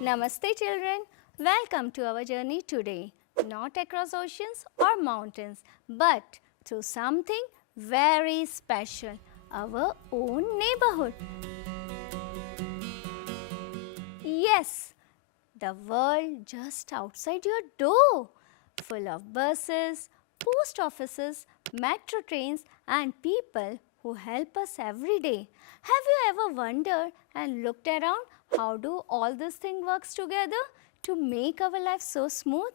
Namaste children, welcome to our journey today. Not across oceans or mountains, but through something very special, our own neighborhood. Yes, the world just outside your door, full of buses, post offices, metro trains and people who help us every day. Have you ever wondered and looked around how do all this thing works together to make our life so smooth?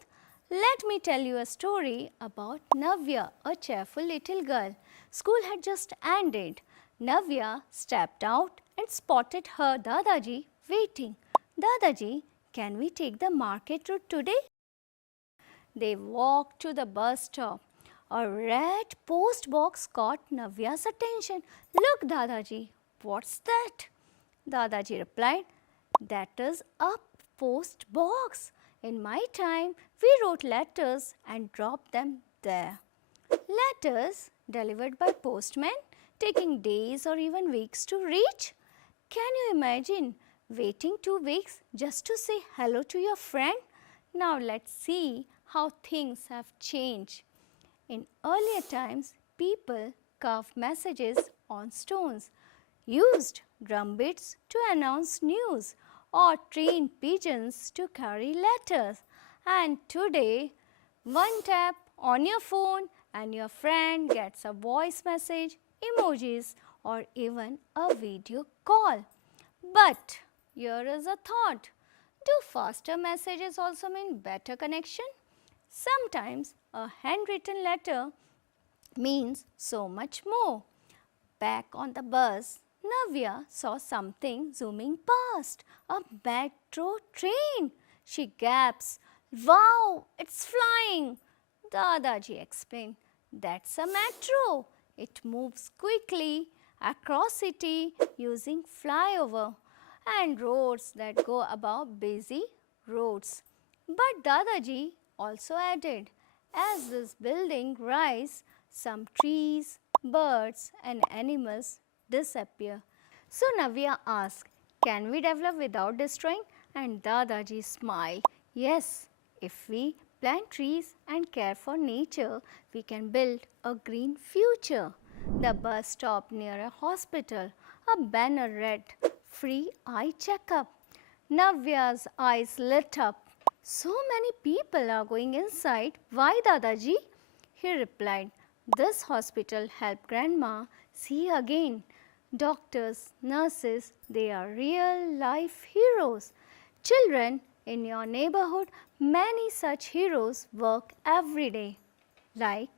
Let me tell you a story about Navya, a cheerful little girl. School had just ended. Navya stepped out and spotted her Dadaji waiting. Dadaji, can we take the market route today? They walked to the bus stop. A red post box caught Navya's attention. Look, Dadaji, what's that? Dadaji replied, that is a post box. In my time, we wrote letters and dropped them there. Letters delivered by postmen, taking days or even weeks to reach? Can you imagine waiting 2 weeks just to say hello to your friend? Now let's see how things have changed. In earlier times, people carved messages on stones, used drumbeats to announce news, or trained pigeons to carry letters. And today, one tap on your phone and your friend gets a voice message, emojis, or even a video call. But here is a thought. Do faster messages also mean better connection? Sometimes a handwritten letter means so much more. Back on the bus, Navya saw something zooming past, a metro train. She gasps, "Wow, it's flying!" Dadaji explained, "That's a metro. It moves quickly across city using flyover and roads that go above busy roads." But Dadaji also added, as this building rises, some trees, birds and animals disappear. So Navya asked, can we develop without destroying? And Dadaji smiled, yes, if we plant trees and care for nature, we can build a green future. The bus stopped near a hospital. A banner read, free eye checkup. Navya's eyes lit up. So many people are going inside. Why, Dadaji? He replied, this hospital helped grandma see again. Doctors, nurses, they are real life heroes. Children, in your neighborhood, many such heroes work every day, like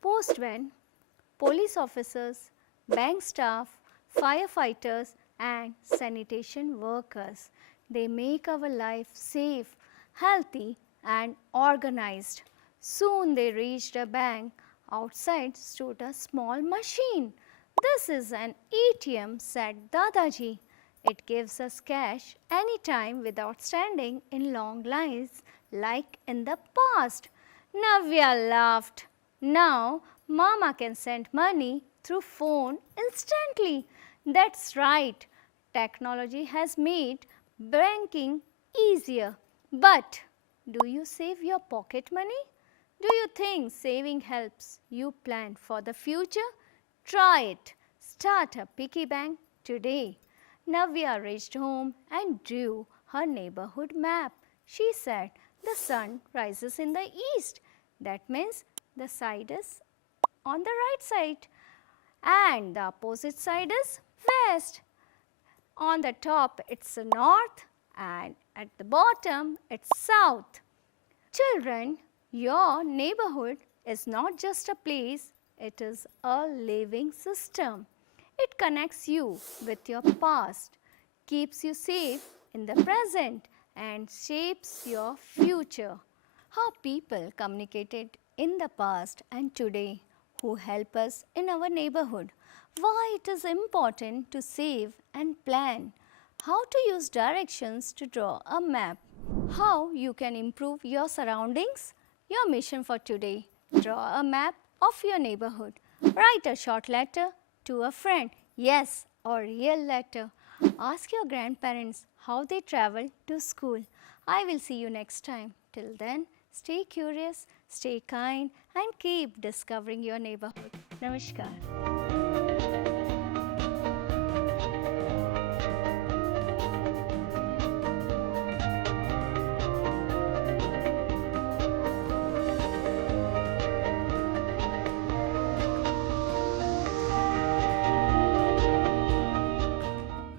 postmen, police officers, bank staff, firefighters, and sanitation workers. They make our life safe, healthy, and organized. Soon they reached a bank. Outside stood a small machine. This is an ATM, said Dadaji. It gives us cash anytime without standing in long lines like in the past. Navya laughed. Now, Mama can send money through phone instantly. That's right. Technology has made banking easier. But do you save your pocket money? Do you think saving helps you plan for the future? Try it. Start a piggy bank today. Navya reached home and drew her neighborhood map. She said, the sun rises in the east. That means the side is on the right side and the opposite side is west. On the top it's north and at the bottom it's south. Children, your neighborhood is not just a place, it is a living system. It connects you with your past, keeps you safe in the present and shapes your future. How people communicated in the past and today who help us in our neighborhood. Why it is important to save and plan. How to use directions to draw a map. How you can improve your surroundings. Your mission for today. Draw a map of your neighborhood. Write a short letter to a friend. Yes, or real letter. Ask your grandparents how they travel to school. I will see you next time. Till then, stay curious, stay kind, and keep discovering your neighborhood. Namaskar.